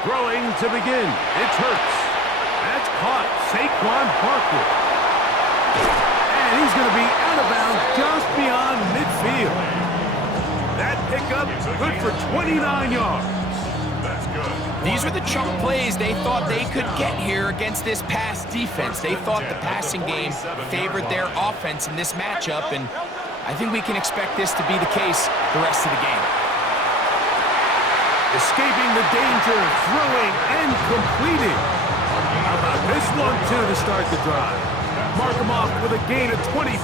Throwing to begin. It's Hurts. That's caught. Saquon Barkley. And he's going to be out of bounds just beyond midfield. That pickup good for 29 yards. That's good. These are the chunk plays they thought they could get here against this pass defense. They thought the passing game favored their offense in this matchup, and I think we can expect this to be the case the rest of the game. Escaping the danger, throwing, and completing. How about this one, too, to start the drive? Mark him off with a gain of 24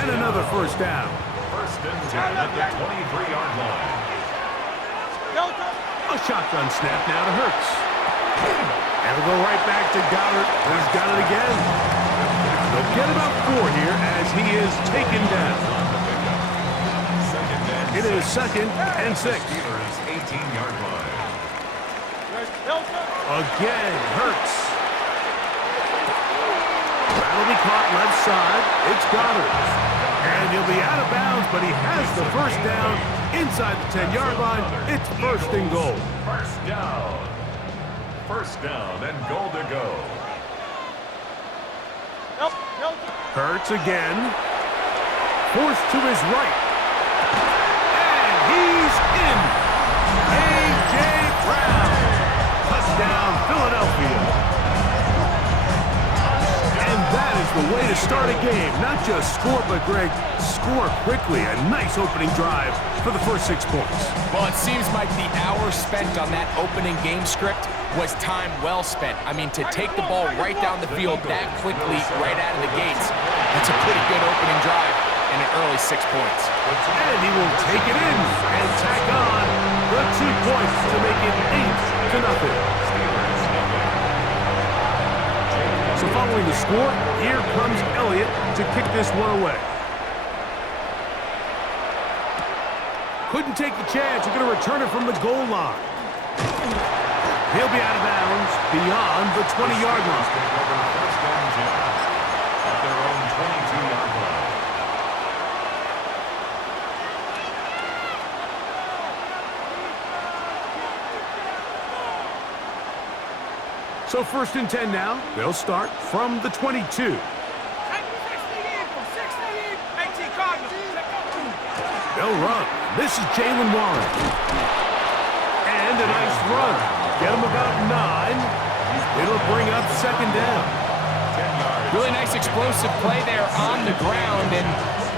and another first down. First and 10 at the 23-yard line. A shotgun snap now to Hurts. And we'll go right back to Goddard. He's got it again. They'll get about 4 here as he is taken down. It is 2nd and 6. 18-yard line. Again, Hurts. That'll be caught left side. It's Goddard. And he'll be out of bounds, but he has the first down inside the 10-yard line. It's 1st and goal. First down. First down and goal to go. Hurts again. Forced to his right. And he's in. A.J. Brown. Touchdown, Philadelphia. And that is the way to start a game. Not just score, but, Greg, score quickly. A nice opening drive for the first 6 points. Well, it seems like the hour spent on that opening game script was time well spent. I mean, to take the ball right down the field that quickly right out of the gates, that's a pretty good opening drive and an early 6 points. And he will take it in and tack on the 2 points to make it 8-0. So following the score, here comes Elliott to kick this one away. Couldn't take the chance. You're going to return it from the goal line. He'll be out of bounds beyond the 20-yard line. First and 10 at their own 22-yard line. So 1st and 10 now. They'll start from the 22. They'll run. This is Jalen Warren. And a nice run. Get him about 9. It'll bring up 2nd down. 10 yards. Really nice explosive play there on the ground. And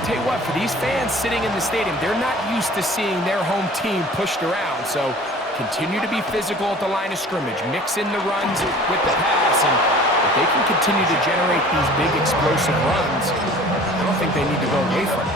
tell you what, for these fans sitting in the stadium, they're not used to seeing their home team pushed around. So continue to be physical at the line of scrimmage. Mix in the runs with the pass. And if they can continue to generate these big explosive runs, I don't think they need to go away from it.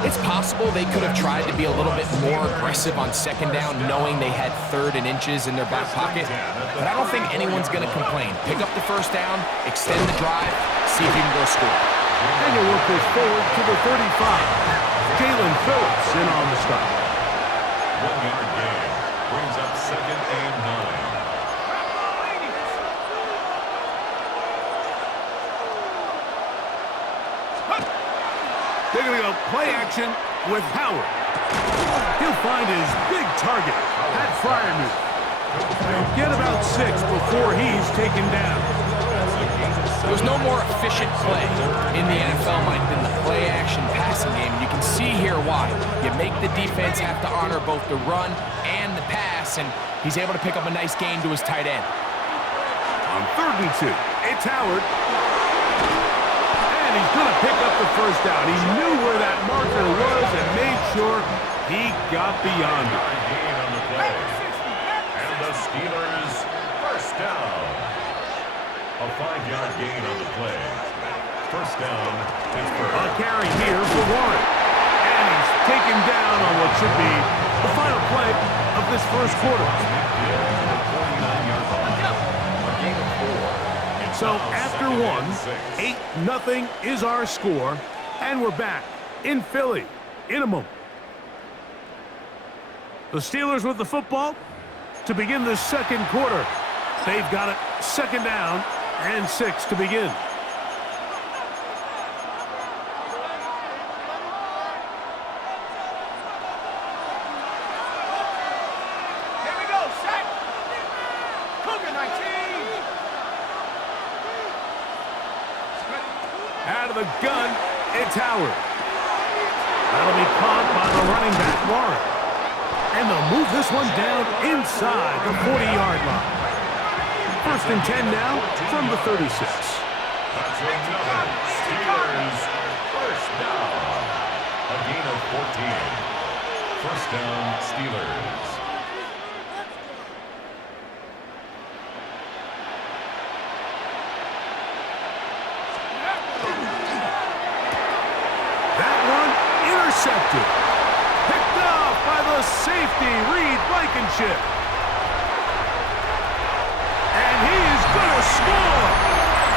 It's possible they could have tried to be a little bit more aggressive on 2nd down, knowing they had 3rd and inches in their back pocket. But I don't think anyone's going to complain. Pick up the first down, extend the drive, see if you can go score. And he'll work this forward to the 35. Jalen Phillips in on the stop. 1-yard gain brings up 2nd and 9. They're going to go play action with Howard. He'll find his big target, Pat Fryermuth. He'll get about 6 before he's taken down. There's no more efficient play in the NFL, Mike, than the play-action passing game. And you can see here why. You make the defense have to honor both the run and the pass, and he's able to pick up a nice gain to his tight end. On 3rd and 2, it's Howard. And he's going to pick up the first down. He knew where that marker was and made sure he got beyond it. Gain on the play. And the Steelers first down. A 5-yard gain on the play. First down, Pittsburgh. A carry here for Warren. And he's taken down on what should be the final play of this first quarter. So after 8-0 is our score, and we're back in Philly in a moment. The Steelers with the football to begin the 2nd quarter. They've got it 2nd down and 6 to begin. the gun, it's Howard. That'll be caught by the running back, Warren. And they'll move this one down inside the 40-yard line. First and 10 now from the 36. That's another Steelers first down. A gain of 14. First down, Steelers. That one intercepted. Picked off by the safety, Reed Blankenship. And he is going to score.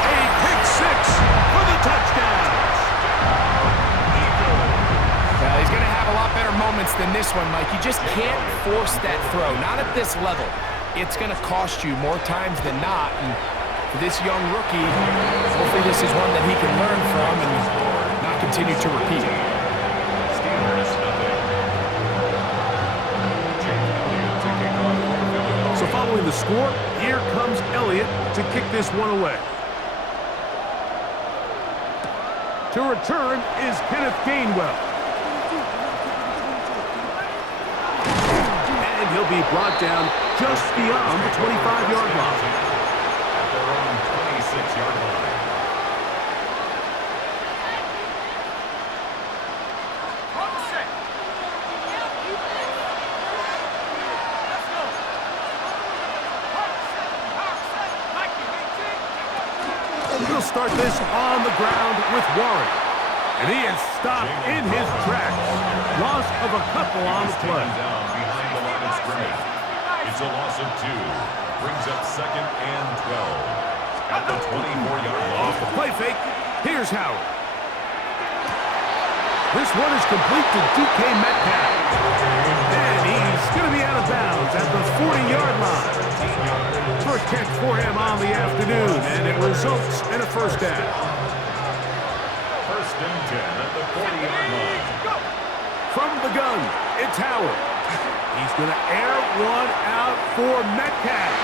A pick six for the touchdown. Well, he's going to have a lot better moments than this one, Mike. You just can't force that throw. Not at this level. It's going to cost you more times than not. And for this young rookie, hopefully this is one that he can learn from and not continue to repeat. So following the score, here comes Elliott to kick this one away. To return is Kenneth Gainwell. And he'll be brought down just beyond the 25-yard line. At their own 26-yard line. He'll start this on the ground with Warren. And he is stopped in his tracks. Loss of a couple on the play. Down behind the line of scrimmage. It's a loss of 2. Brings up second and 12. At the 24-yard line. Off the play fake, here's Howard. This one is complete to DK Metcalf. And he's going to be out of bounds at the 40-yard line. First catch for him on the afternoon, and it results in a first down. First and 10 at the 40-yard line. From the gun, it's Howard. He's going to air one out for Metcalf.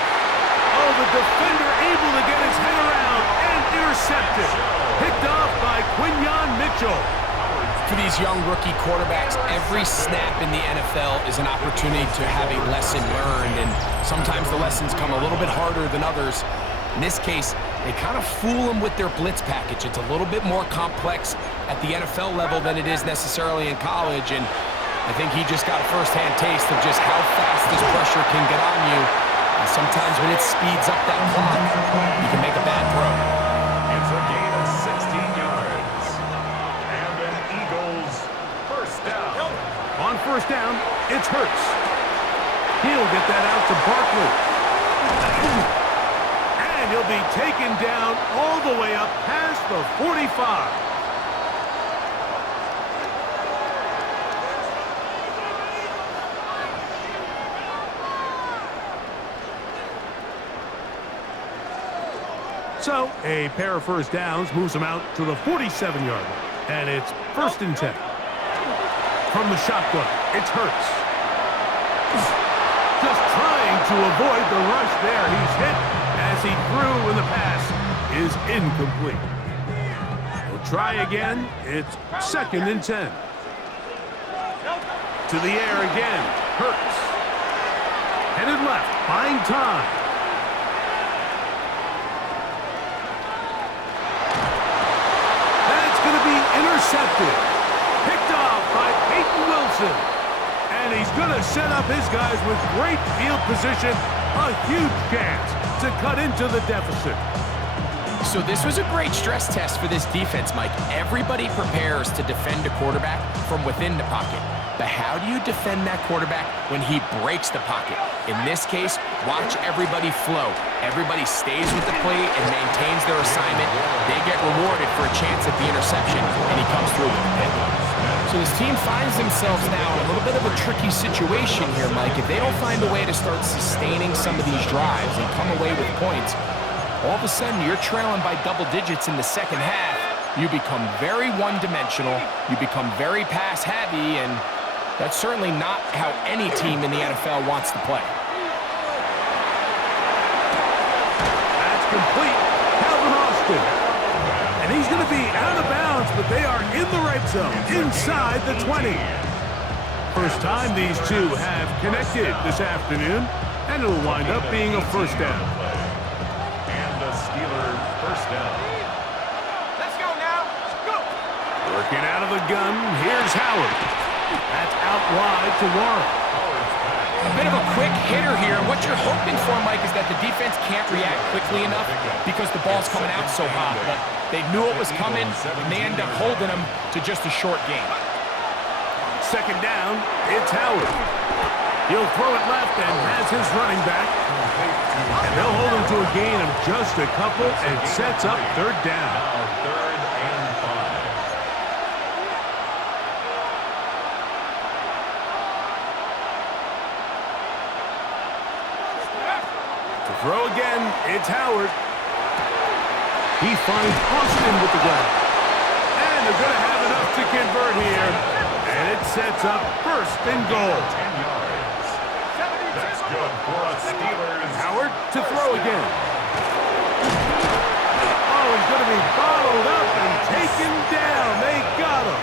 Oh, the defender able to get his head around and intercepted. Picked off by Quinyon Mitchell. For these young rookie quarterbacks, every snap in the NFL is an opportunity to have a lesson learned, and sometimes the lessons come a little bit harder than others. In this case, they kind of fool them with their blitz package. It's a little bit more complex at the NFL level than it is necessarily in college, and I think he just got a first-hand taste of just how fast this pressure can get on you. And sometimes when it speeds up that clock, you can make a bad throw. It's a gain of 16 yards. And an Eagles first down. On first down, it's Hurts. He'll get that out to Barkley. And he'll be taken down all the way up past the 45. So, a pair of first downs moves them out to the 47-yard line. And it's first and 10. From the shotgun, it's Hurts. Just trying to avoid the rush there. He's hit as he threw, and the pass is incomplete. He'll try again. It's second and 10. To the air again, Hurts. Headed left, buying time. Intercepted. Picked off by Peyton Wilson. And he's going to set up his guys with great field position. A huge chance to cut into the deficit. So this was a great stress test for this defense, Mike. Everybody prepares to defend a quarterback from within the pocket. But how do you defend that quarterback when he breaks the pocket? In this case, watch everybody flow. Everybody stays with the play and maintains their assignment. They get rewarded for a chance at the interception, and he comes through with the pick. So this team finds themselves now in a little bit of a tricky situation here, Mike. If they don't find a way to start sustaining some of these drives and come away with points, all of a sudden you're trailing by double digits in the second half. You become very one-dimensional. You become very pass-heavy, and that's certainly not how any team in the NFL wants to play. That's complete. Calvin Austin. And he's going to be out of bounds but they are in the right zone, inside the 20. First time these two have connected this afternoon, and it'll wind up being a first down. And the Steelers first down. Let's go now. Go. Working out of the gun, here's Howard. That's out wide to Warren. A bit of a quick hitter here, and what you're hoping for, Mike, is that the defense can't react quickly enough because the ball's coming out so hot. But they knew it was coming, and they end up holding them to just a short game. Second down, it's Howard. He'll throw it left and has his running back. And they'll hold him to a gain of just a couple and sets up third down. Now 3rd and 5. To throw again, it's Howard. He finds Austin with the gun. And they're going to have enough to convert here. And it sets up first and goal. 10 yards. That's good for a Steelers. Howard to throw again. Oh, he's going to be bottled up and taken down. They got him.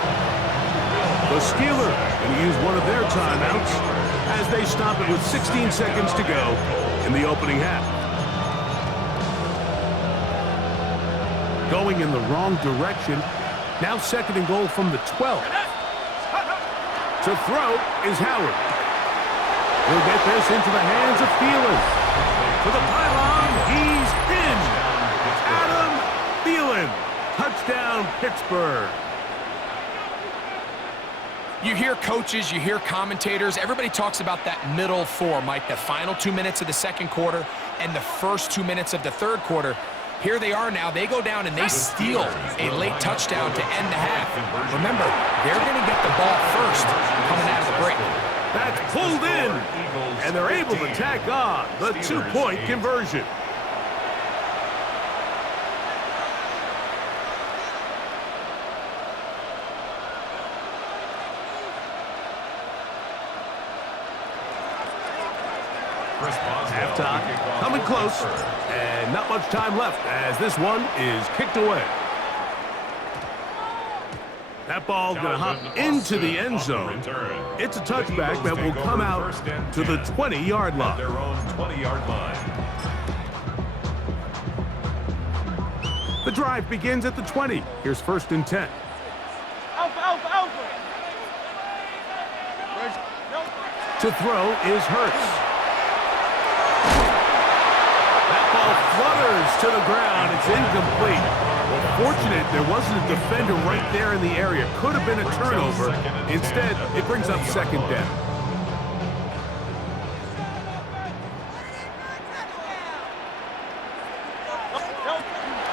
The Steelers going to use one of their timeouts as they stop it with 16 seconds to go in the opening half. Going in the wrong direction. Now second and goal from the 12. To throw is Howard. He'll get this into the hands of Thielen. To the pylon, he's in. Adam Thielen. Touchdown, Pittsburgh. You hear coaches, you hear commentators, everybody talks about that middle four, Mike, the final 2 minutes of the second quarter and the first 2 minutes of the third quarter. Here they are now. They go down and they steal a late touchdown to end the half. Remember, they're going to get the ball first coming out of the break. That's pulled in, and they're able to tack on the 2-point conversion. Halftime, coming close, and not much time left as this one is kicked away. That ball going to hop into the end zone. It's a touchback that will come out to the 20-yard line. Their own 20-yard line. The drive begins at the 20. Here's 1st and 10. Alpha. To throw is Hurts. Flutters to the ground. It's incomplete. Well, fortunate there wasn't a defender right there in the area. Could have been a turnover. Instead, it brings up second down.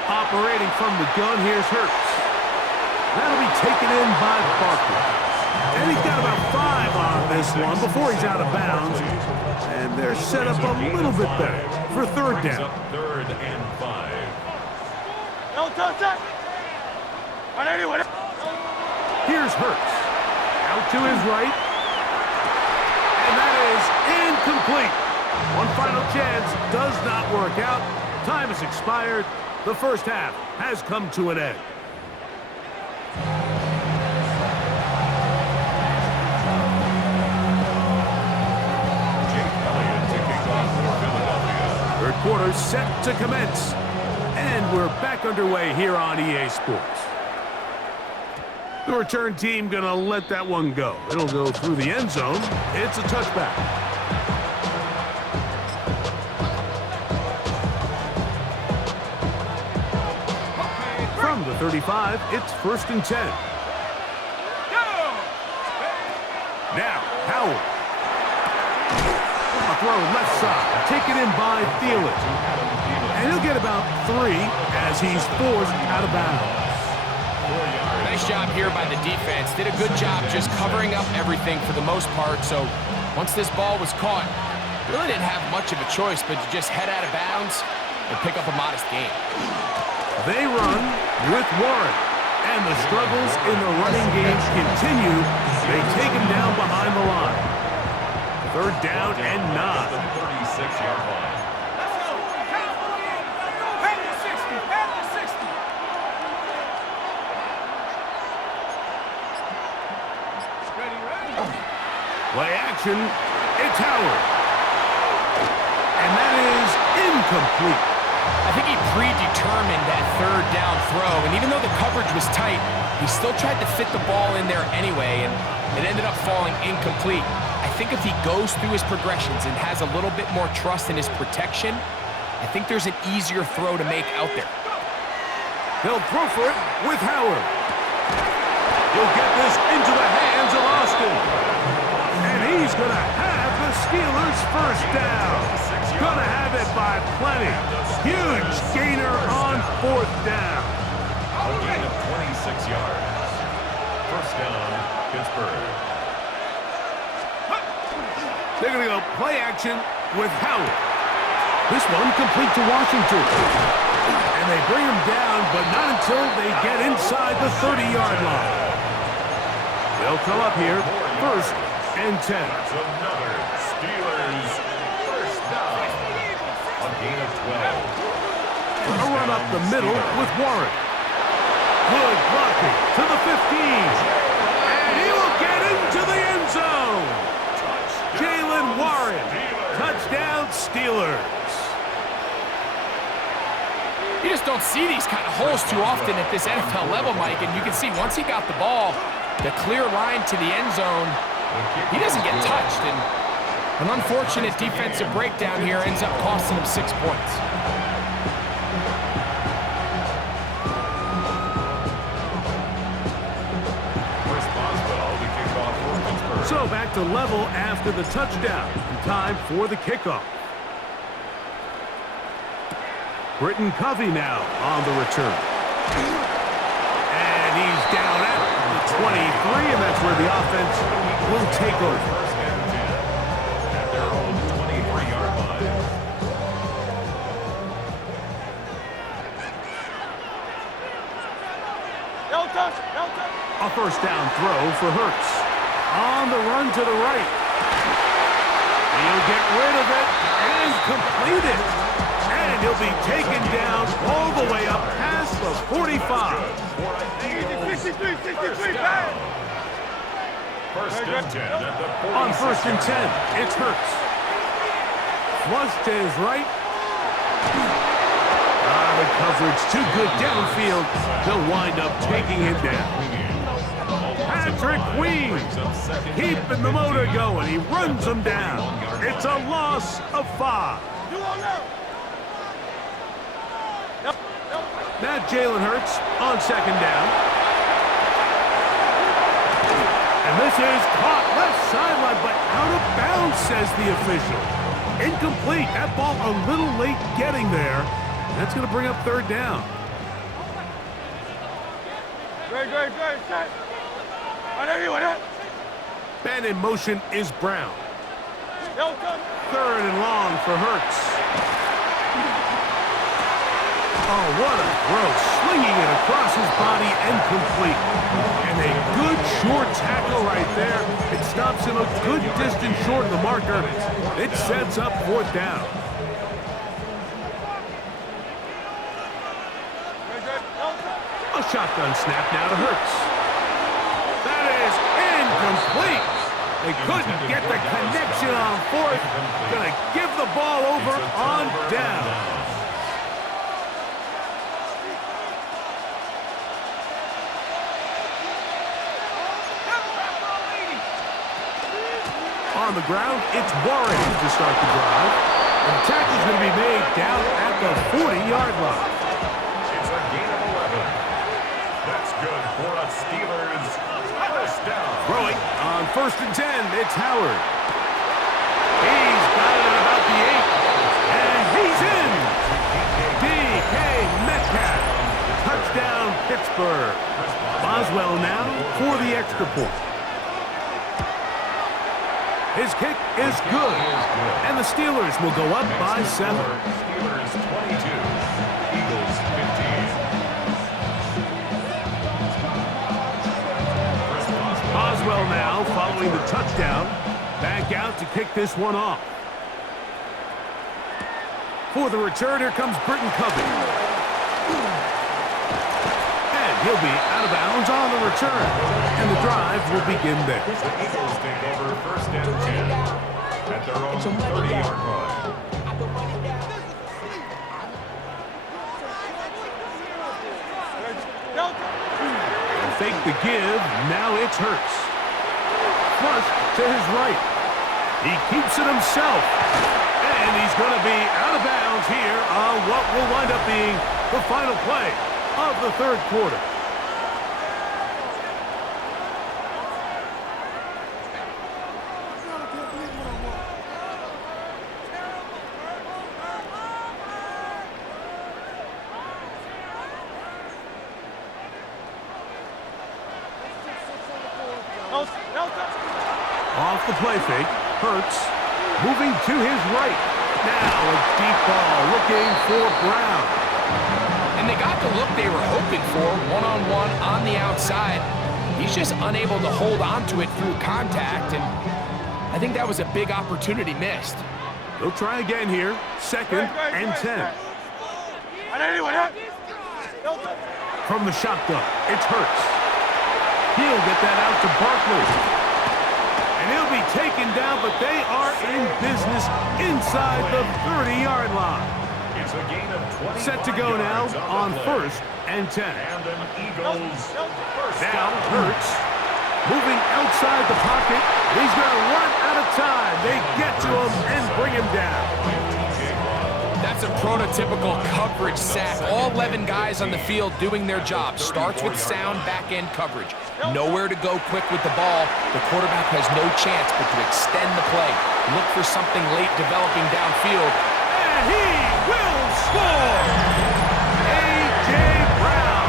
Operating from the gun, here's Hurts. That'll be taken in by Barkley. And he's got about 5 on this one before he's out of bounds. And they're set up a little bit better for third down. 3rd and 5. Here's Hurts. Out to his right. And that is incomplete. One final chance does not work out. Time has expired. The first half has come to an end. Third quarter set to commence. And we're back underway here on EA Sports. The return team going to let that one go. It'll go through the end zone. It's a touchback. From the 35, it's 1st and 10. Now, Howard. A throw left side, taken in by Thielen. And he'll get about 3 as he's forced out of bounds. Nice job here by the defense. Did a good job just covering up everything for the most part. So once this ball was caught, really didn't have much of a choice but to just head out of bounds and pick up a modest gain. They run with Warren. And the struggles in the running game continue. They take him down behind the line. Third down and 9. 36-yard line. Play action. It's Howard. And that is incomplete. I think he predetermined that third down throw, and even though the coverage was tight, he still tried to fit the ball in there anyway, and it ended up falling incomplete. I think if he goes through his progressions and has a little bit more trust in his protection, I think there's an easier throw to make out there. He'll throw for it with Howard. He'll get this into the hands of Austin. And he's going to have the Steelers' first down. Going to have it by plenty. Huge gainer on fourth down. A gain of 26 yards. First down, Pittsburgh. They're going to go play action with Howard. This one complete to Washington. And they bring him down, but not until they get inside the 30-yard line. They'll come up here, first and 10. That's another Steelers first down. A gain of 12. A run up the middle with Warren. Good blocking to the 15. And he will get into the end zone. Jalen Warren. Touchdown, Steelers. You just don't see these kind of holes too often at this NFL level, Mike, and you can see once he got the ball, the clear line to the end zone, he doesn't get touched, and an unfortunate defensive breakdown here ends up costing him 6 points. So back to level after the touchdown. Time for the kickoff. Britton Covey now on the return. And he's down at the 23, and that's where the offense will take over. First and 10 at their own 23-yard line. A first down throw for Hurts. On the run to the right. He'll get rid of it and complete it. And he'll be taken down all the way up past the 45. 63, First and 10 at the 46. On first and 10, it's Hurts. Flush to his right. The coverage too good downfield. They'll wind up taking him down. Patrick Queen keeping the motor going. He runs them down. It's a loss of 5. Now Jalen Hurts on second down. And this is caught left sideline, but out of bounds, says the official. Incomplete. That ball a little late getting there. That's going to bring up third down. Great. Set. Man in motion is Brown. Delta. Third and long for Hurts. Oh, what a throw. Slinging it across his body and complete. And a good short tackle right there. It stops him a good distance short of the marker. It sets up fourth down. A shotgun snap now to Hurts. That is incomplete. They couldn't get the connection on fourth. Gonna give the ball over on down. On the ground, it's Warren to start the drive. And the tackle's going to be made down at the 40-yard line. It's a gain of 11. That's good for a Steelers first down. Throwing on first and 10, it's Howard. He's got it at about the 8. And he's in. DK Metcalf. Touchdown, Pittsburgh. Boswell now for the extra point. His kick is good. And the Steelers will go up by 7. Steelers 22, Eagles 15. Boswell now following the touchdown. Back out to kick this one off. For the return, here comes Britton Covey. And he'll be out of bounds on the return. And the drive will begin there. The Eagles take over first and 10 at their own 30-yard line. Fake the give. Now it's Hurts. Flush to his right. He keeps it himself. And he's going to be out of bounds here on what will wind up being the final play of the third quarter. Off the play fake, Hurts moving to his right. Now a deep ball looking for Brown. And they got the look they were hoping for, one-on-one on the outside. He's just unable to hold on to it through contact, and I think that was a big opportunity missed. They'll try again here, second and 10. From the shotgun, it's Hurts. He'll get that out to Barkley. And he'll be taken down, but they are in business inside the 30-yard line. It's a gain of 25 Set to go now on first and 10. And an Eagles first Now down. Hurts moving outside the pocket. He's going to run out of time. They get to him and bring him down. That's a prototypical coverage sack. All 11 guys on the field doing their job. Starts with sound back-end coverage. Nowhere to go quick with the ball. The quarterback has no chance but to extend the play. Look for something late developing downfield. And he will score! A.J. Brown.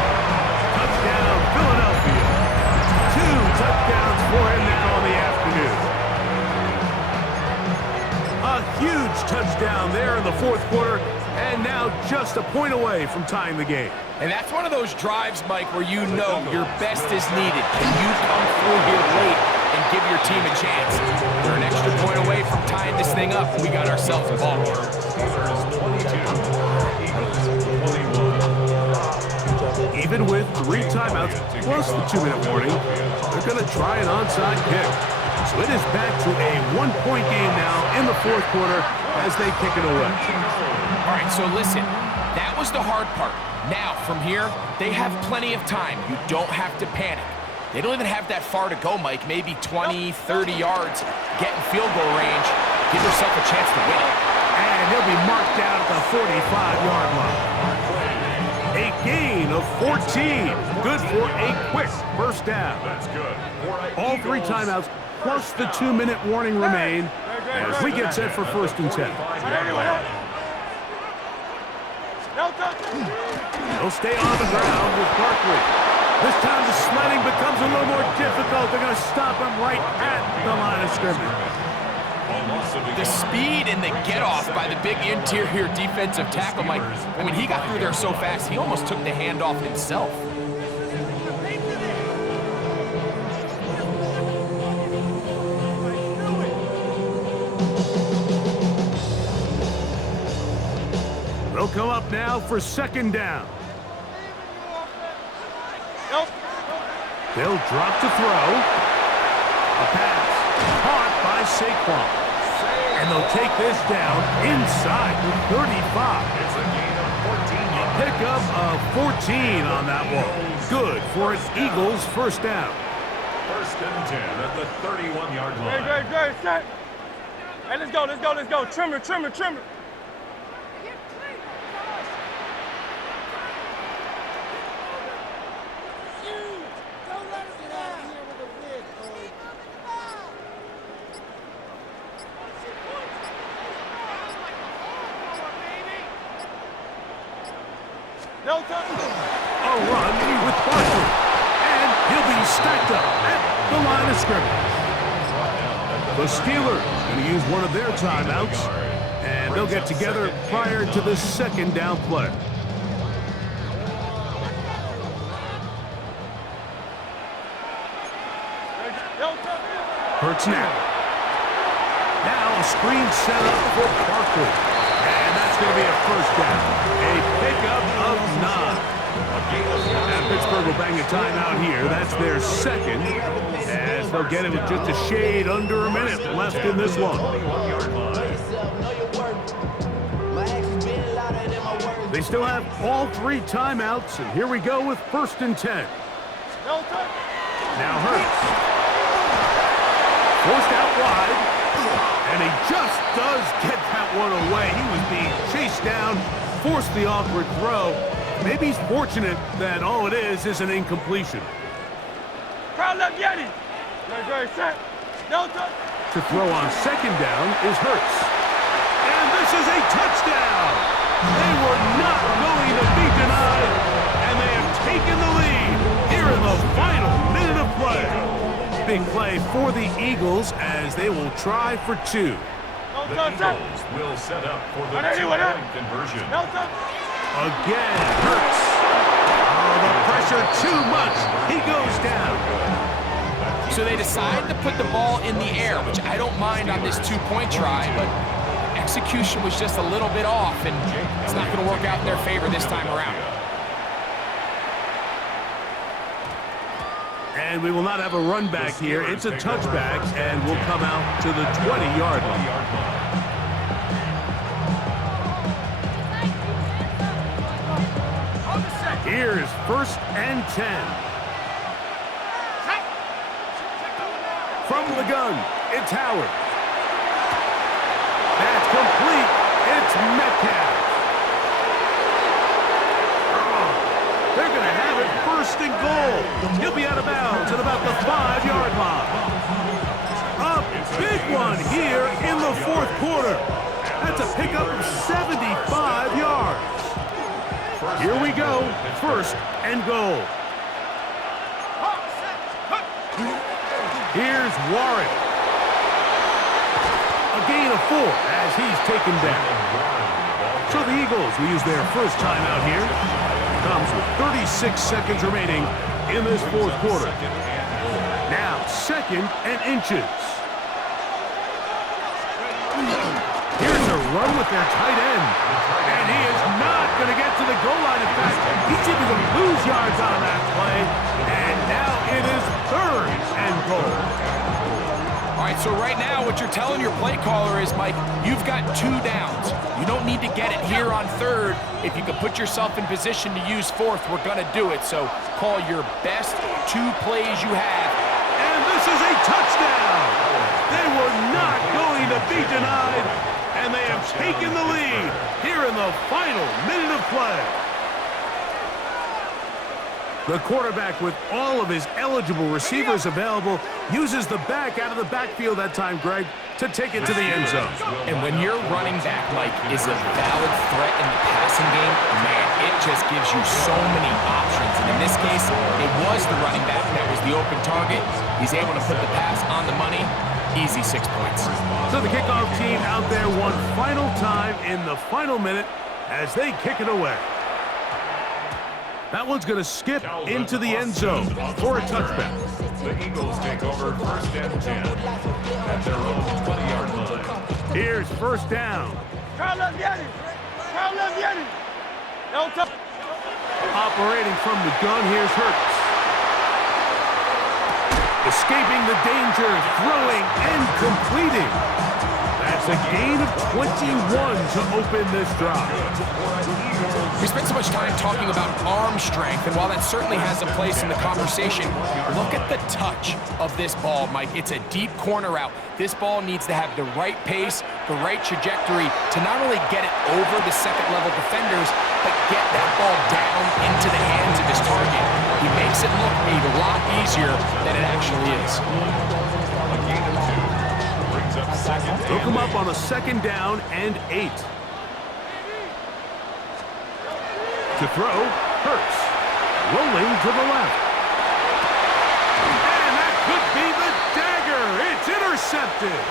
Touchdown, Philadelphia. 2 touchdowns for him now in the afternoon. A huge touchdown there in the fourth quarter, and now just a point away from tying the game. And that's one of those drives, Mike, where you know your best is needed. Can you come through here late and give your team a chance? They're an extra point away from tying this thing up, and we got ourselves a ball game. Even with 3 timeouts plus the 2-minute warning, they're going to try an onside kick. So it is back to a 1-point game now in the fourth quarter as they kick it away. All right, so listen, that was the hard part. Now, from here, they have plenty of time. You don't have to panic. They don't even have that far to go, Mike. Maybe 20, 30 yards. Get in field goal range. Give yourself a chance to win it. And he'll be marked down at the 45-yard line. A gain of 14. Good for a quick first down. That's good. All 3 timeouts plus the 2-minute warning remain as we get set for first and 10. They'll stay on the ground with Barkley. This time the sledding becomes a little more difficult. They're going to stop him right at the line of scrimmage. The speed and the get-off by the big interior defensive tackle, Mike. I mean, he got through there so fast, he almost took the handoff himself. They'll come up now for second down. They'll drop to throw. A pass caught by Saquon. And they'll take this down inside the 35. It's a gain of 14. A pickup of 14 on that one. Good for an Eagles first down. First and 10 at the 31-yard line. Great, set. Hey, let's go. Trimmer. A run with Barkley. And he'll be stacked up at the line of scrimmage. The Steelers going to use one of their timeouts, and they'll get together prior to the second down play. Hurts now. Now a screen set up for Barkley. And that's going to be a first down. A pickup of 9. And Pittsburgh will bang a timeout here. That's their second, as they'll get it with just a shade under a minute left in this one. They still have all 3 timeouts, and here we go with 1st and 10. Now Hurts. Forced out wide, and he just does get that one away. He was being chased down, forced the awkward throw. Maybe he's fortunate that all it is an incompletion. Crowd left Yeti. Very set. No touch. To throw on 2nd down is Hurts. And this is a touchdown. They were not going to be denied, and they have taken the lead here in the final minute of play. Big play for the Eagles as they will try for 2. The Eagles will set up for the 2-point conversion. Again, Hurts. Oh, the pressure too much. He goes down. So they decide to put the ball in the air, which I don't mind on this 2-point try, but execution was just a little bit off, and it's not going to work out in their favor this time around. And we will not have a run back here. It's a touchback, and we'll come out to the 20-yard line. Here's 1st and 10. From the gun, it's Howard. That's complete. It's Metcalf. They're going to have it 1st and goal. He'll be out of bounds at about the 5-yard line. A big one here in the 4th quarter. That's a pickup of 75 yards. Here we go, 1st and goal. Here's Warren. A gain of 4 as he's taken down. So the Eagles will use their first timeout here. Comes with 36 seconds remaining in this 4th quarter. Now 2nd and inches. Here's a run with their tight end. And he is not going to get to the goal line. In fact, he's even going to lose yards on that play. And now it is 3rd and goal. All right, so right now what you're telling your play caller is, Mike, you've got 2 downs. You don't need to get it here on 3rd. If you can put yourself in position to use 4th, we're going to do it. So call your best 2 plays you have. And this is a touchdown. They were not going to be denied, and they have taken the lead here in the final minute of play. The quarterback, with all of his eligible receivers available, uses the back out of the backfield that time, Greg, to take it to the end zone. And when your running back, Mike, is a valid threat in the passing game, man, it just gives you so many options. And in this case, it was the running back that was the open target. He's able to put the pass on the money. Easy 6 points. So the kickoff team out there one final time in the final minute as they kick it away. That one's going to skip into the end zone for a touchback. The Eagles take over 1st and 10 at their own 20-yard line. Here's 1st down. Crowd left Yeti. Crowd left Yeti. No touch. Operating from the gun, here's Hurts. Escaping the danger, throwing and completing. That's a gain of 21 to open this drive. We spent so much time talking about arm strength, and while that certainly has a place in the conversation, look at the touch of this ball, Mike. It's a deep corner route. This ball needs to have the right pace, the right trajectory to not only get it over the second-level defenders, but get that ball down into the hands of his target. He makes it look a lot easier than it actually is. A gain of 2 brings up 2nd. Hook him up on a 2nd down and 8. To throw, Hurts. Rolling to the left. And that could be the dagger. It's intercepted.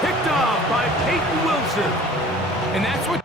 Picked off by Peyton Wilson. And that's what